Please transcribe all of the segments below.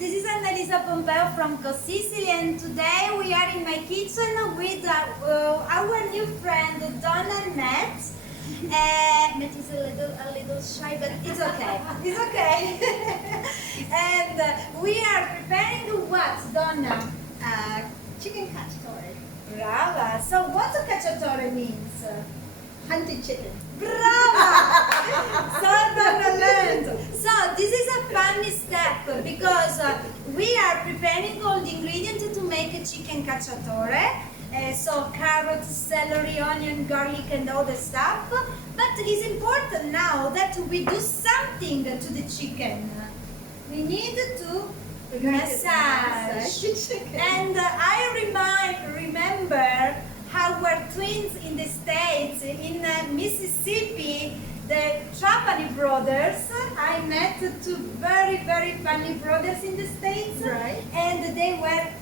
this is Annalisa Pompeo from Sicily, and today we are in my kitchen with our new friend Donna and Matt. Matt is a little shy, but it's okay. It's okay. And we are preparing what, Donna? Chicken cacciatore. Brava. So what cacciatore means? Hunted chicken. Brava! So Donna learned. So this is a funny step because we are preparing all the ingredients to make a chicken cacciatore. So carrots, celery, onion, garlic and all the stuff. But it's important now that we do something to the chicken. We need to massage. the chicken. And I remember how we're twins in the States, in Mississippi, the Trapani brothers. I met two very, very funny brothers in the States. Right. And they were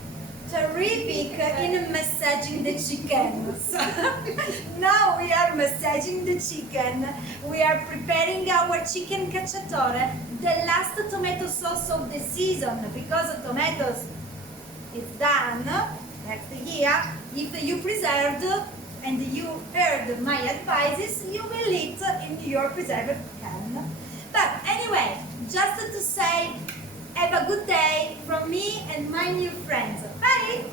terrific in massaging the chicken. So now we are massaging the chicken. We are preparing our chicken cacciatore, the last tomato sauce of the season, because tomatoes is done next year. If you preserved and you heard my advices, you will eat in your preserved can. But anyway, just to say, have a good day from me and my new friends. Bye!